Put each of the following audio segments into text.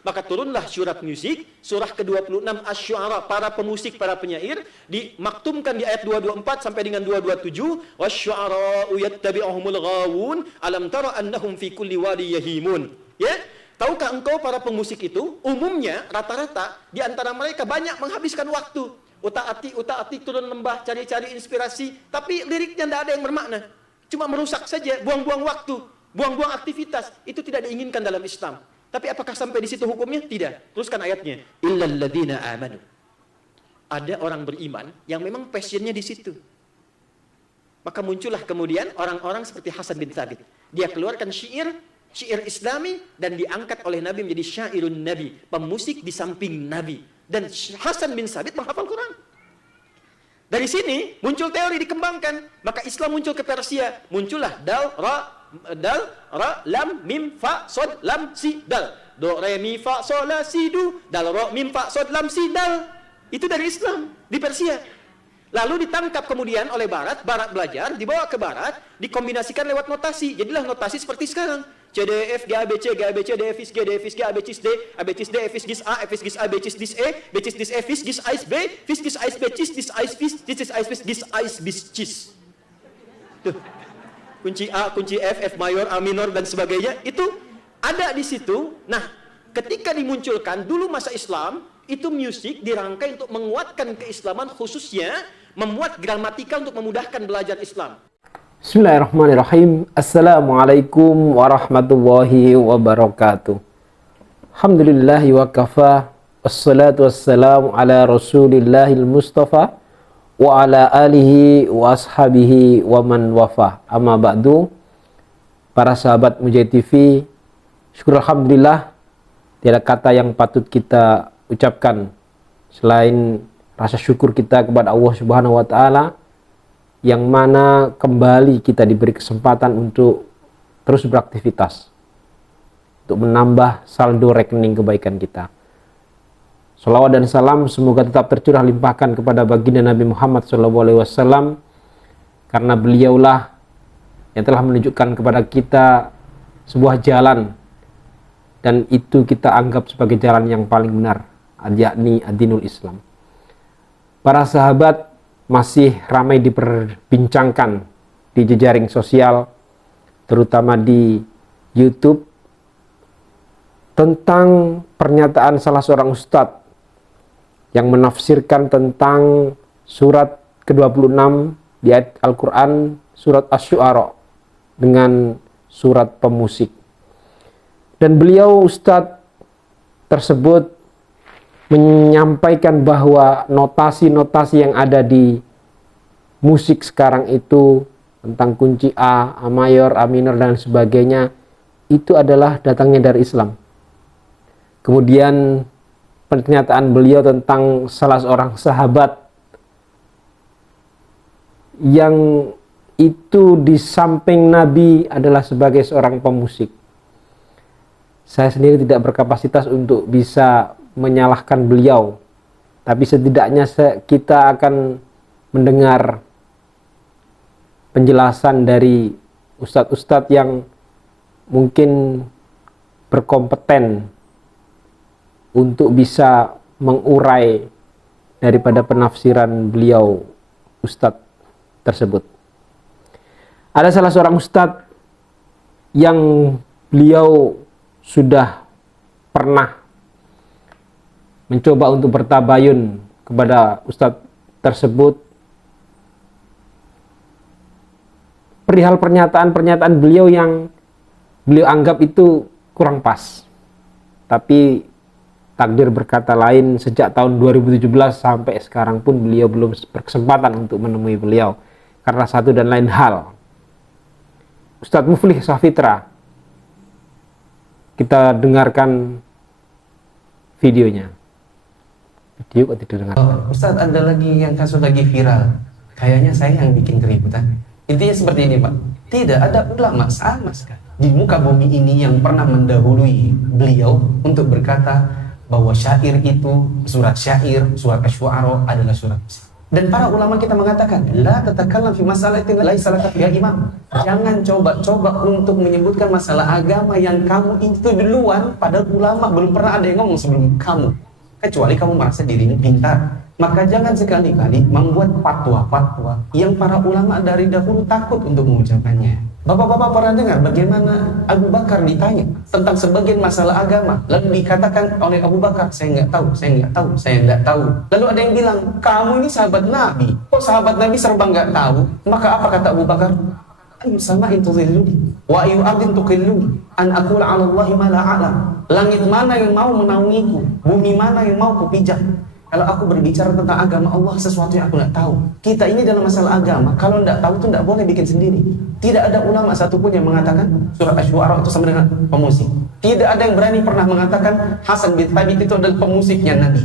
Maka turunlah surat musik, surah ke-26 Asy-Syu'ara, para pemusik, para penyair, dimaktumkan di ayat 224 sampai dengan 227, wasy-syu'ara'u yattabi'uhumul ghawun, alam tara annahum fi kulli wadi yahimun. Ya? Tahukah engkau para pemusik itu, umumnya, rata-rata, di antara mereka banyak menghabiskan waktu. Utak-atik turun lembah, cari-cari inspirasi, tapi liriknya tidak ada yang bermakna. Cuma merusak saja, buang-buang waktu, buang-buang aktivitas. Itu tidak diinginkan dalam Islam. Tapi apakah sampai di situ hukumnya? Tidak. Teruskan ayatnya. Illal ladzina amanu. Ada orang beriman yang memang passionnya di situ. Maka muncullah kemudian orang-orang seperti Hasan bin Thabit. Dia keluarkan syair Islami dan diangkat oleh Nabi menjadi syairun Nabi, pemusik di samping Nabi. Dan Hasan bin Thabit menghafal Quran. Dari sini muncul teori dikembangkan. Maka Islam muncul ke Persia. Muncullah dal, ra, lam, mim, fa, sod, lam, si, dal. Do, re, mi, fa, sol, la, si, du. Dal, ro, mim, fa, sod, lam, si, dal. Itu dari Islam di Persia. Lalu ditangkap kemudian oleh Barat belajar, dibawa ke Barat, dikombinasikan lewat notasi. Jadilah notasi seperti sekarang. C, D, F, G, A, B, C, G, A, B, C, D, F, G, D, F, G, A, B, C, D, A, B, C, D, F, G, A, F, G, A, B, C, D, E, B, C, D, F, G, A, B, F, G, A, B, C, D, A, B, C, D, A, tuh. Kunci A, kunci F mayor, A minor dan sebagainya itu ada di situ. Nah, ketika dimunculkan dulu masa Islam, itu musik dirangkai untuk menguatkan keislaman, khususnya membuat gramatika untuk memudahkan belajar Islam. Bismillahirrahmanirrahim. Assalamualaikum warahmatullahi wabarakatuh. Alhamdulillahi wa kafa. Wassalatu wassalamu ala rasulillahil mustafa wa ala alihi wa ashabihi wa man wafa. Amma ba'du. Para sahabat Mujahid TV, syukur alhamdulillah, tiada kata yang patut kita ucapkan selain rasa syukur kita kepada Allah Subhanahu wa taala, yang mana kembali kita diberi kesempatan untuk terus beraktivitas, untuk menambah saldo rekening kebaikan kita. Salawat dan salam semoga tetap tercurah limpahkan kepada baginda Nabi Muhammad SAW, karena beliaulah yang telah menunjukkan kepada kita sebuah jalan, dan itu kita anggap sebagai jalan yang paling benar, yakni ad-dinul Islam. Para sahabat, masih ramai diperbincangkan di jejaring sosial, terutama di YouTube, tentang pernyataan salah seorang ustadz yang menafsirkan tentang surat ke-26 di ayat Al-Quran, surat Asy-Syu'ara, dengan surat pemusik. Dan beliau, ustadz tersebut, menyampaikan bahwa notasi-notasi yang ada di musik sekarang itu tentang kunci A, A mayor, A minor dan sebagainya, itu adalah datangnya dari Islam. Kemudian pernyataan beliau tentang salah seorang sahabat yang itu di samping Nabi adalah sebagai seorang pemusik. Saya sendiri tidak berkapasitas untuk bisa menyalahkan beliau, tapi setidaknya kita akan mendengar penjelasan dari ustadz-ustadz yang mungkin berkompeten untuk bisa mengurai daripada penafsiran beliau, ustadz tersebut. Ada salah seorang ustadz yang beliau sudah pernah mencoba untuk bertabayun kepada ustadz tersebut perihal pernyataan-pernyataan beliau yang beliau anggap itu kurang pas. Tapi takdir berkata lain, sejak tahun 2017 sampai sekarang pun beliau belum berkesempatan untuk menemui beliau karena satu dan lain hal. Ustadz Muflih Safitra, kita dengarkan videonya. Ustadz, ada lagi yang kasus lagi viral, kayaknya saya yang bikin keributan. Intinya seperti ini, Pak. Tidak ada ulama sama sekali di muka bumi ini yang pernah mendahului beliau untuk berkata bahwa syair itu, surat syair, surat Asy-Syu'ara adalah surat musik. Dan para ulama kita mengatakan, la tatakallam fi mas'alatin laisa laka fiha imam. Jangan coba-coba untuk menyebutkan masalah agama yang kamu itu duluan, padahal ulama belum pernah ada yang ngomong sebelum kamu. Kecuali kamu merasa dirimu pintar. Maka jangan sekali-kali membuat fatwa-fatwa yang para ulama dari dahulu takut untuk mengucapkannya. Bapak-bapak pernah dengar bagaimana Abu Bakar ditanya tentang sebagian masalah agama, lalu dikatakan oleh Abu Bakar, saya nggak tahu. Lalu ada yang bilang, kamu ini sahabat Nabi, kok sahabat Nabi serba nggak tahu? Maka apa kata Abu Bakar? Ayu sama'in tudhilluni wa ayu ardin tuqilluni an aqula 'ala Allahi ma la a'lam. Langit mana yang mau menaungiku, bumi mana yang mau kupijak, kalau aku berbicara tentang agama Allah, sesuatu yang aku tidak tahu. Kita ini dalam masalah agama, kalau tidak tahu itu tidak boleh bikin sendiri. Tidak ada ulama satupun yang mengatakan surat Asy-Syu'ara itu sama dengan pemusik. Tidak ada yang berani pernah mengatakan Hasan bin Thabit itu adalah pemusiknya Nabi.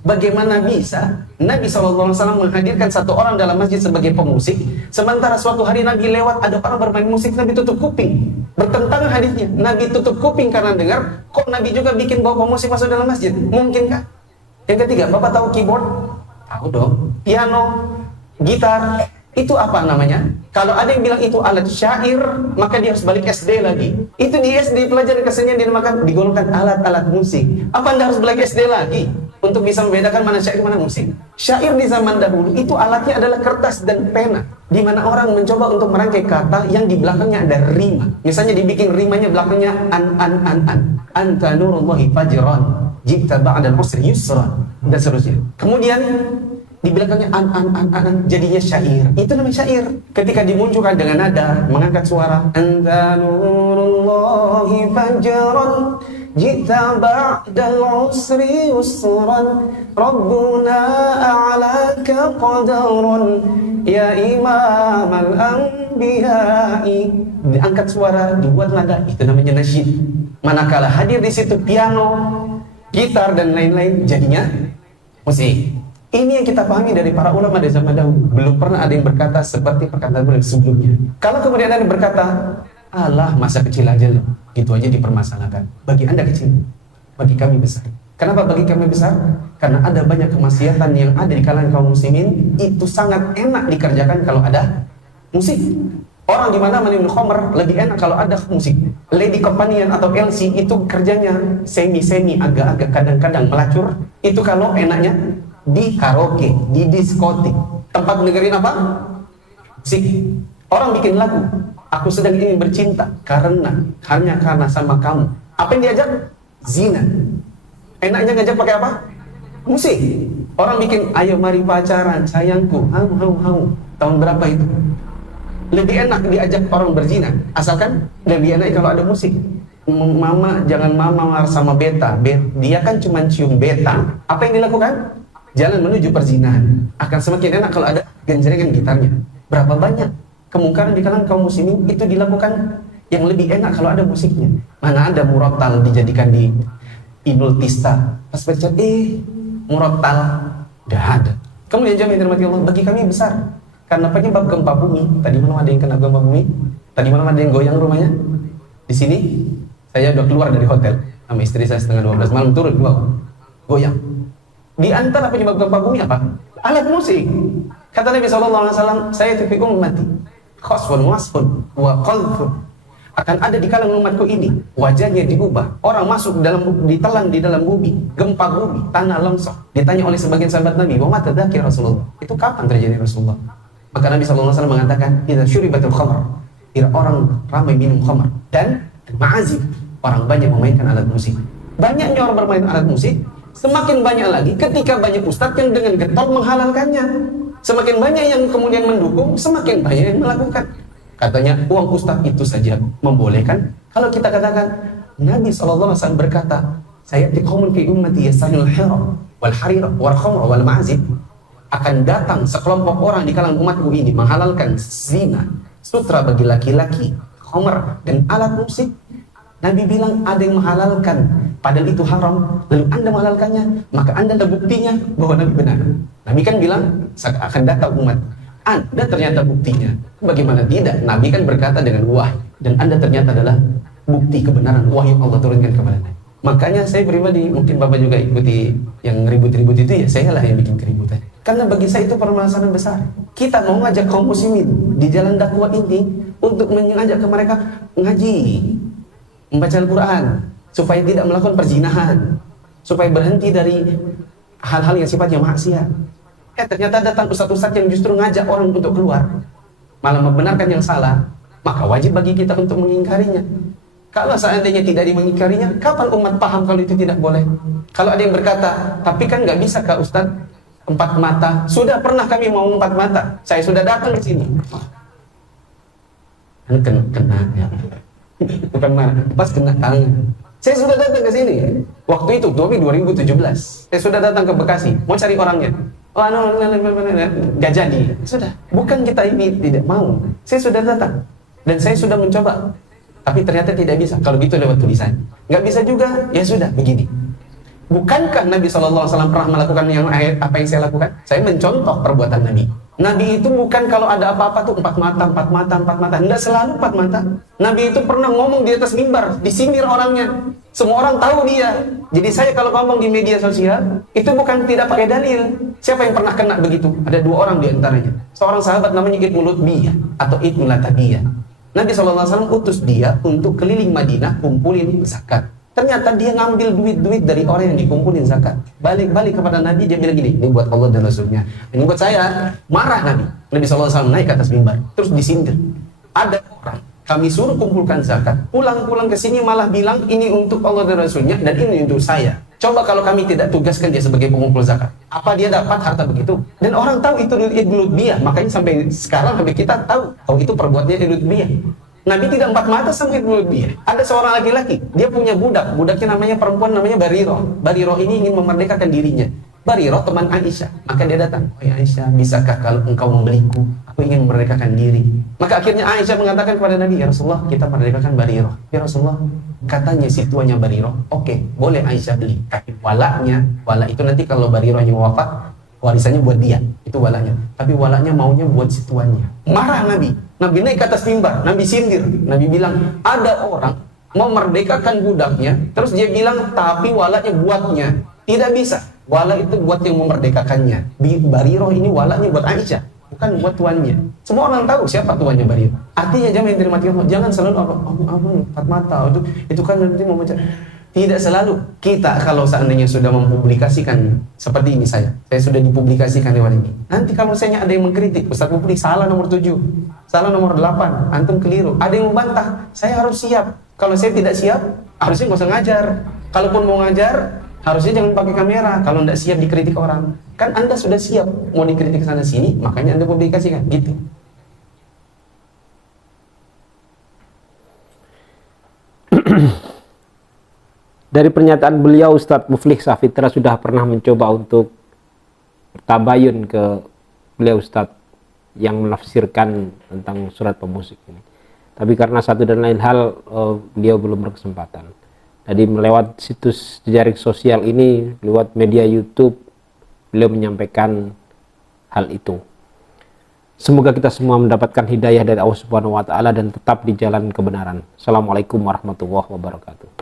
Bagaimana bisa Nabi SAW menghadirkan satu orang dalam masjid sebagai pemusik, sementara suatu hari Nabi lewat, ada orang bermain musik, Nabi tutup kuping. Bertentangan hadisnya, Nabi tutup kuping karena dengar, kok Nabi juga bikin bawa pemusik masuk dalam masjid? Mungkinkah? Yang ketiga, Bapak tahu keyboard? Tahu dong. Piano, gitar, itu apa namanya? Kalau ada yang bilang itu alat syair, maka dia harus balik SD lagi. Itu di SD pelajaran kesenian dinamakan, digolongkan alat-alat musik. Apa Anda harus balik SD lagi untuk bisa membedakan mana syair mana musik? Syair di zaman dahulu itu alatnya adalah kertas dan pena, di mana orang mencoba untuk merangkai kata yang di belakangnya ada rima. Misalnya dibikin rimanya belakangnya an. Anta nurullahi fajran jibta ba'dal usri yusra, dan seterusnya. Kemudian di belakangnya an jadinya syair. Itu namanya syair. Ketika dimunculkan dengan nada, mengangkat suara, anta nurullahi fajran jibta ba'dal usri yusran, rabbuna a'laka qadaran ya imam al-anbiya'i. Diangkat suara, dibuat nada, itu namanya nasyid. Manakala hadir di situ piano, gitar dan lain-lain, jadinya musik. Ini yang kita pahami dari para ulama dari zaman dahulu. Belum pernah ada yang berkata seperti perkataan beliau sebelumnya. Kalau kemudian ada yang berkata, alah masa kecil aja loh, gitu aja dipermasalahkan. Bagi Anda kecil, bagi kami besar. Kenapa bagi kami besar? Karena ada banyak kemaksiatan yang ada di kalangan kaum muslimin, itu sangat enak dikerjakan kalau ada musik. Orang di mana minum khamr lebih enak kalau ada musik. Lady Companion atau LC itu kerjanya semi agak-agak kadang-kadang melacur. Itu kalau enaknya di karaoke, di diskotik. Tempat dengerin apa? Musik. Orang bikin lagu, aku sedang ingin bercinta hanya karena sama kamu. Apa yang diajak? Zina. Enaknya ngajak pakai apa? Musik. Orang bikin ayo mari pacaran sayangku, hau. Tahun berapa itu? Lebih enak diajak orang berzina, asalkan lebih enak kalau ada musik. Mama jangan mama sama beta, dia kan cuma cium beta. Apa yang dilakukan? Jalan menuju perzinahan. Akan semakin enak kalau ada genjrengan gitarnya. Berapa banyak kemungkaran di kalangan kaum muslimin itu dilakukan yang lebih enak kalau ada musiknya. Mana ada murattal dijadikan di Inul Tista, pas baca murattal nggak ada. Kemudian jamaah dirahmati Allah, bagi kami besar. Karena penyebab gempa bumi, tadi malam ada yang kena gempa bumi, tadi malam ada yang goyang rumahnya. Di sini, saya udah keluar dari hotel sama istri saya setengah 12 malam turun ke bawah, goyang. Di antara penyebab gempa bumi apa? Alat musik. Kata Nabi SAW, saya tipe ummati, khasfun wasfun wa qalfun. Akan ada di kalangan umatku ini, wajahnya diubah. Orang masuk ditelan di dalam bumi, gempa bumi, tanah longsor. Ditanya oleh sebagian sahabat Nabi, wa mata dzakir Rasulullah. Itu kapan terjadi Rasulullah? Maka Nabi SAW mengatakan, idza syuribatul khamr, bila orang ramai minum khamr, dan ma'azif, orang banyak memainkan alat musik. Banyaknya orang bermain alat musik, semakin banyak lagi ketika banyak ustadz yang dengan getol menghalalkannya. Semakin banyak yang kemudian mendukung, semakin banyak yang melakukan. Katanya uang ustadz itu saja membolehkan. Kalau kita katakan, Nabi SAW berkata, saya tiqaumun fi ummati yasanul hira wal harira wal khamra wal ma'azif. Akan datang sekelompok orang di kalangan umatku ini menghalalkan zina, sutra bagi laki-laki, khamr dan alat musik. Nabi bilang ada yang menghalalkan, padahal itu haram, lalu Anda menghalalkannya, maka Anda ada buktinya bahwa Nabi benar. Nabi kan bilang akan datang umat, Anda ternyata buktinya. Bagaimana tidak? Nabi kan berkata dengan wahyu, dan Anda ternyata adalah bukti kebenaran wahyu yang Allah turunkan kepada Nabi. Makanya saya pribadi, mungkin Bapak juga ikuti yang ribut-ribut itu, ya saya lah yang bikin keributan. Karena bagi saya itu permasalahan besar. Kita mau ngajak kaum muslimin di jalan dakwah ini untuk mengajak ke mereka ngaji, membaca Al-Quran, supaya tidak melakukan perzinahan, supaya berhenti dari hal-hal yang sifatnya maksiat. Ternyata datang ustaz-ustaz yang justru ngajak orang untuk keluar, malah membenarkan yang salah. Maka wajib bagi kita untuk mengingkarinya. Kalau seandainya tidak dimengingkarinya, kapan umat paham kalau itu tidak boleh? Kalau ada yang berkata, tapi kan nggak bisa Kak Ustaz, 4 mata. Sudah pernah kami mau 4 mata. Saya sudah datang ke sini. Kena ya. Bukan marah, pas kena tangan. Saya sudah datang ke sini. Waktu itu, 2017. Saya sudah datang ke Bekasi, mau cari orangnya. Oh, nggak jadi. Sudah. Bukan kita ini tidak mau. Saya sudah datang. Dan saya sudah mencoba. Tapi ternyata tidak bisa. Kalau gitu lewat tulisan. Nggak bisa juga, ya sudah, begini. Bukankah Nabi SAW pernah melakukan apa yang saya lakukan? Saya mencontoh perbuatan Nabi. Nabi itu bukan kalau ada apa-apa tuh 4 mata, 4 mata, 4 mata. Tidak selalu 4 mata. Nabi itu pernah ngomong di atas mimbar, disindir orangnya. Semua orang tahu dia. Jadi saya kalau ngomong di media sosial, itu bukan tidak pakai dalil. Siapa yang pernah kena begitu? Ada 2 orang di antaranya. Seorang sahabat namanya Ibnu Lutbiyah atau Ibnu Latabiyah. Nabi SAW utus dia untuk keliling Madinah kumpulin zakat. Ternyata dia ngambil duit-duit dari orang yang dikumpulin zakat. Balik-balik kepada Nabi, dia bilang gini, ini buat Allah dan Rasulnya, ini buat saya. Marah Nabi. Nabi SAW naik ke atas mimbar, terus disindir. Ada orang, kami suruh kumpulkan zakat, pulang-pulang ke sini malah bilang ini untuk Allah dan Rasulnya dan ini untuk saya. Coba kalau kami tidak tugaskan dia sebagai pengumpul zakat, apa dia dapat harta begitu? Dan orang tahu itu Ibnu Lutbiyah, makanya sampai sekarang sampai kita tahu itu perbuatannya Ibnu Lutbiyah. Nabi tidak 4 mata sama Ibnu Lutbiyah. Ada seorang laki-laki, dia punya budak, budaknya namanya perempuan namanya Bariroh. Bariroh ini ingin memerdekakan dirinya. Bariroh teman Aisyah, maka dia datang, oh ya Aisyah, bisakah kalau engkau membeliku? Aku ingin memerdekakan diri. Maka akhirnya Aisyah mengatakan kepada Nabi, ya Rasulullah, kita merdekakan Bariroh. Ya Rasulullah, katanya si tuanya Bariroh, oke, boleh Aisyah beli. Tapi walaknya, walak itu nanti kalau Barirohnya wafat, warisannya buat dia, itu walaknya. Tapi walaknya maunya buat si tuannya. Marah Nabi. Nabi naik ke atas mimbar, Nabi sindir. Nabi bilang, ada orang mau merdekakan budaknya, terus dia bilang, tapi walaknya buatnya. Tidak bisa. Walak itu buat yang memerdekakannya. Bariroh ini walaknya buat Aisyah, bukan buat tuannya. Semua orang tahu siapa tuannya Bariroh. Artinya jangan yang terima Allah, jangan selalu empat mata itu kan nanti membaca. Tidak selalu. Kita kalau seandainya sudah mempublikasikan seperti ini saya sudah dipublikasikan lewat ini. Nanti kalau misalnya ada yang mengkritik, Ustaz Mufli salah nomor 7, salah nomor 8, antum keliru. Ada yang membantah, saya harus siap. Kalau saya tidak siap, harusnya nggak usah ngajar. Kalaupun mau ngajar, harusnya jangan pakai kamera. Kalau tidak siap dikritik orang, kan Anda sudah siap mau dikritik sana sini, makanya Anda publikasikan gitu. Dari pernyataan beliau, Ustadz Muflih Safitra sudah pernah mencoba untuk bertabayun ke beliau Ustadz yang menafsirkan tentang surat pemusik ini. Tapi karena satu dan lain hal, beliau belum berkesempatan. Jadi melewat situs jejaring sosial ini, lewat media YouTube, beliau menyampaikan hal itu. Semoga kita semua mendapatkan hidayah dari Allah Subhanahu wa Ta'ala dan tetap di jalan kebenaran. Assalamualaikum warahmatullahi wabarakatuh.